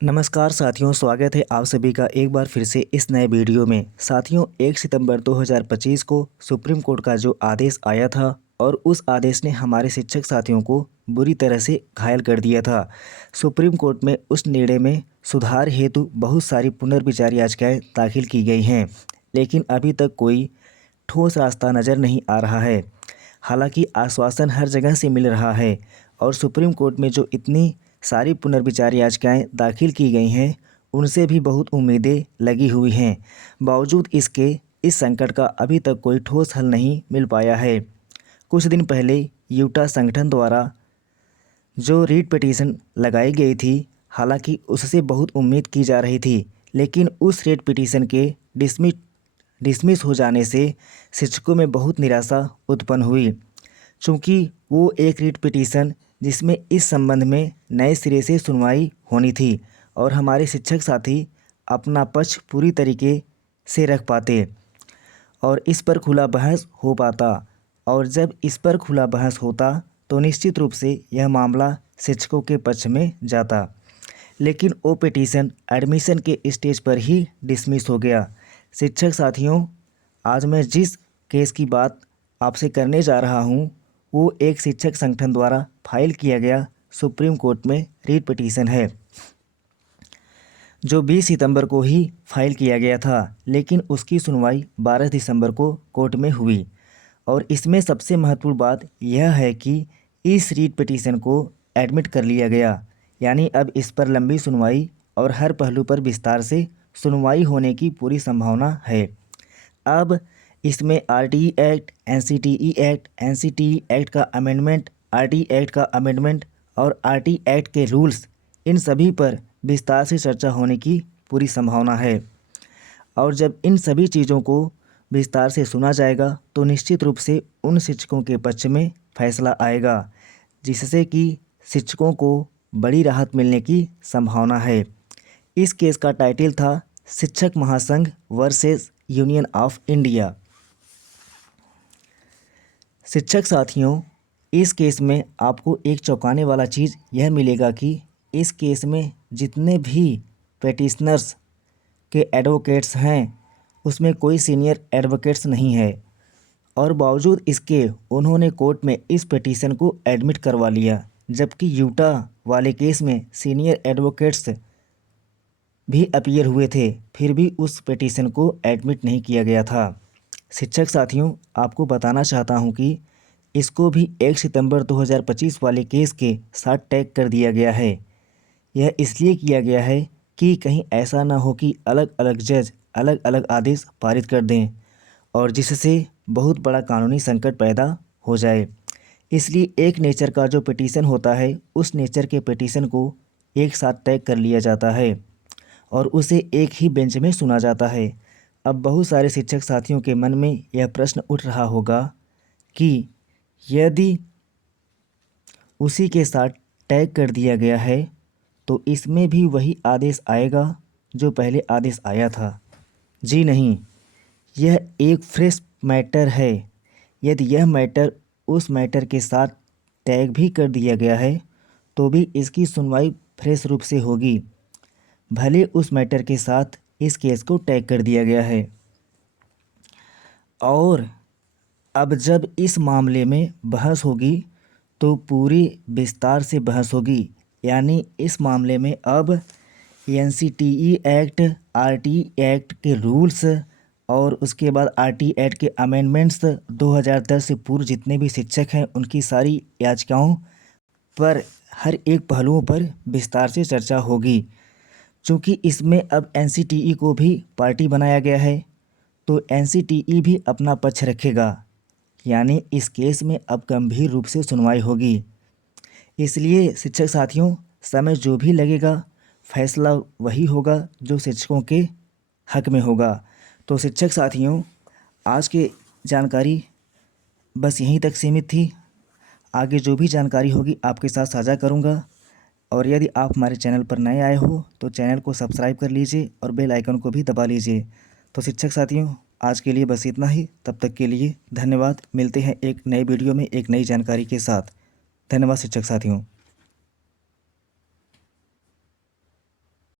नमस्कार साथियों, स्वागत है आप सभी का एक बार फिर से इस नए वीडियो में। साथियों, 1 सितंबर 2025 को सुप्रीम कोर्ट का जो आदेश आया था और उस आदेश ने हमारे शिक्षक साथियों को बुरी तरह से घायल कर दिया था। सुप्रीम कोर्ट में उस निर्णय में सुधार हेतु बहुत सारी पुनर्विचार याचिकाएं दाखिल की गई हैं, लेकिन अभी तक कोई ठोस रास्ता नज़र नहीं आ रहा है। हालांकि आश्वासन हर जगह से मिल रहा है और सुप्रीम कोर्ट में जो इतनी सारी पुनर्विचार याचिकाएं दाखिल की गई हैं, उनसे भी बहुत उम्मीदें लगी हुई हैं। बावजूद इसके इस संकट का अभी तक कोई ठोस हल नहीं मिल पाया है। कुछ दिन पहले यूटा संगठन द्वारा जो रीट पिटीशन लगाई गई थी, हालांकि उससे बहुत उम्मीद की जा रही थी, लेकिन उस रीट पिटीशन के डिसमिस हो जाने से शिक्षकों में बहुत निराशा उत्पन्न हुई। चूँकि वो एक रीट पिटीशन जिसमें इस संबंध में नए सिरे से सुनवाई होनी थी और हमारे शिक्षक साथी अपना पक्ष पूरी तरीके से रख पाते और इस पर खुला बहस हो पाता, और जब इस पर खुला बहस होता तो निश्चित रूप से यह मामला शिक्षकों के पक्ष में जाता। लेकिन वो पिटीशन एडमिशन के स्टेज पर ही डिसमिस हो गया। शिक्षक साथियों, आज मैं जिस केस की बात आपसे करने जा रहा हूँ वो एक शिक्षक संगठन द्वारा फाइल किया गया सुप्रीम कोर्ट में रीट पिटीशन है, जो 20 सितंबर को ही फाइल किया गया था, लेकिन उसकी सुनवाई 12 दिसंबर को कोर्ट में हुई। और इसमें सबसे महत्वपूर्ण बात यह है कि इस रीट पिटीशन को एडमिट कर लिया गया, यानी अब इस पर लंबी सुनवाई और हर पहलू पर विस्तार से सुनवाई होने की पूरी संभावना है। अब इसमें RTE act, NCTE act, NCTE act का अमेंडमेंट, आरटीई एक्ट का अमेंडमेंट और आरटीई एक्ट के रूल्स, इन सभी पर विस्तार से चर्चा होने की पूरी संभावना है। और जब इन सभी चीज़ों को विस्तार से सुना जाएगा तो निश्चित रूप से उन शिक्षकों के पक्ष में फैसला आएगा, जिससे कि शिक्षकों को बड़ी राहत मिलने की संभावना है। इस केस का टाइटल था शिक्षक महासंघ वर्सेस यूनियन ऑफ इंडिया। शिक्षक साथियों, इस केस में आपको एक चौंकाने वाला चीज़ यह मिलेगा कि इस केस में जितने भी पेटिशनर्स के एडवोकेट्स हैं उसमें कोई सीनियर एडवोकेट्स नहीं है, और बावजूद इसके उन्होंने कोर्ट में इस पिटीशन को एडमिट करवा लिया, जबकि यूटा वाले केस में सीनियर एडवोकेट्स भी अपीयर हुए थे, फिर भी उस पिटीशन को एडमिट नहीं किया गया था। शिक्षक साथियों, आपको बताना चाहता हूं कि इसको भी 1 सितंबर 2025 वाले केस के साथ टैग कर दिया गया है। यह इसलिए किया गया है कि कहीं ऐसा ना हो कि अलग अलग जज अलग अलग आदेश पारित कर दें और जिससे बहुत बड़ा कानूनी संकट पैदा हो जाए। इसलिए एक नेचर का जो पिटीशन होता है, उस नेचर के पिटीशन को एक साथ टैग कर लिया जाता है और उसे एक ही बेंच में सुना जाता है। अब बहुत सारे शिक्षक साथियों के मन में यह प्रश्न उठ रहा होगा कि यदि उसी के साथ टैग कर दिया गया है तो इसमें भी वही आदेश आएगा जो पहले आदेश आया था। जी नहीं, यह एक फ्रेश मैटर है। यदि यह मैटर उस मैटर के साथ टैग भी कर दिया गया है तो भी इसकी सुनवाई फ्रेश रूप से होगी, भले उस मैटर के साथ इस केस को टैग कर दिया गया है। और अब जब इस मामले में बहस होगी तो पूरी विस्तार से बहस होगी, यानी इस मामले में अब एनसीटीई एक्ट, आरटीई एक्ट के रूल्स और उसके बाद आरटीई एक्ट के अमेंडमेंट्स 2010 से पूर्व जितने भी शिक्षक हैं उनकी सारी याचिकाओं पर हर एक पहलुओं पर विस्तार से चर्चा होगी। चूँकि इसमें अब एनसीटीई को भी पार्टी बनाया गया है तो एनसीटीई भी अपना पक्ष रखेगा, यानी इस केस में अब गंभीर रूप से सुनवाई होगी। इसलिए शिक्षक साथियों, समय जो भी लगेगा फैसला वही होगा जो शिक्षकों के हक में होगा। तो शिक्षक साथियों, आज की जानकारी बस यहीं तक सीमित थी। आगे जो भी जानकारी होगी आपके साथ साझा करूंगा, और यदि आप हमारे चैनल पर नए आए हो तो चैनल को सब्सक्राइब कर लीजिए और बेल आइकन को भी दबा लीजिए। तो शिक्षक साथियों, आज के लिए बस इतना ही। तब तक के लिए धन्यवाद। मिलते हैं एक नए वीडियो में एक नई जानकारी के साथ। धन्यवाद शिक्षक साथियों।